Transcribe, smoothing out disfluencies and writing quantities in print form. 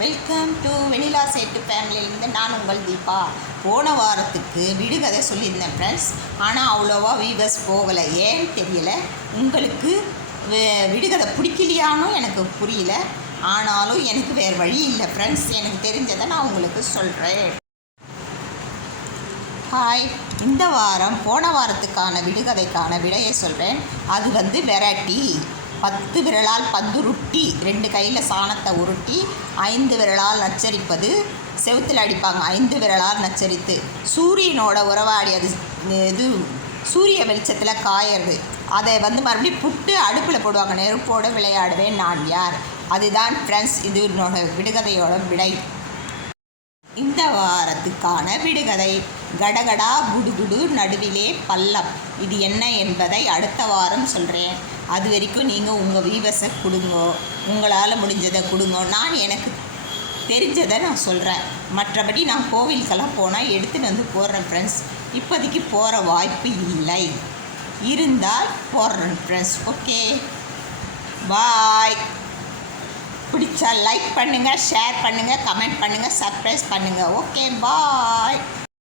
Welcome to vanilla சேட்டு ஃபேமிலியிலேருந்து நான் உங்கள் தீபா. போன வாரத்துக்கு விடுகதை சொல்லியிருந்தேன் ஃப்ரெண்ட்ஸ். ஆனால் அவ்வளோவா வீவர்ஸ் போகலை, ஏன்னு தெரியல. உங்களுக்கு விடுகதை பிடிக்கலையானோ எனக்கு புரியல. ஆனாலும் எனக்கு வேறு வழி இல்லை ஃப்ரெண்ட்ஸ். எனக்கு தெரிஞ்சதை நான் உங்களுக்கு சொல்கிறேன். ஹாய், இந்த வாரம் போன வாரத்துக்கான விடுகதைக்கான விடையை சொல்கிறேன். அது வெரைட்டி. 10 விரலால் பந்துருட்டி, 2 கையில் சாணத்தை உருட்டி, 5 விரலால் நச்சரிப்பது. செவுத்தில் அடிப்பாங்க 5 விரலால் நச்சரித்து. சூரியனோட உறவாடி, அது இது சூரிய வெளிச்சத்தில் காயறது. அதை மறுபடியும் புட்டு அடுப்பில் போடுவாங்க. நெருப்போடு விளையாடுவேன் நான் யார்? அதுதான் ஃப்ரெண்ட்ஸ் இது என்னோட விடுகதையோட விடை. இந்த வாரத்துக்கான விடுகதை கடகடா குடுகுடு நடுவிலே பள்ளம். இது என்ன என்பதை அடுத்த வாரம் சொல்கிறேன். அது வரைக்கும் நீங்கள் உங்கள் வீவர்ஸை கொடுங்க, உங்களால் முடிஞ்சதை கொடுங்க. நான் எனக்கு தெரிஞ்சதை நான் சொல்கிறேன். மற்றபடி நான் கோவிலுக்கெல்லாம் போனால் எடுத்துகிட்டு போடுறேன் ஃப்ரெண்ட்ஸ். இப்போதைக்கு போகிற வாய்ப்பு இல்லை, இருந்தால் போடுறேன் ஃப்ரெண்ட்ஸ். ஓகே, பாய். பிடிச்சா லைக் பண்ணுங்கள், ஷேர் பண்ணுங்கள், கமெண்ட் பண்ணுங்கள், சப்ஸ்கிரைப் பண்ணுங்கள். ஓகே, பாய்.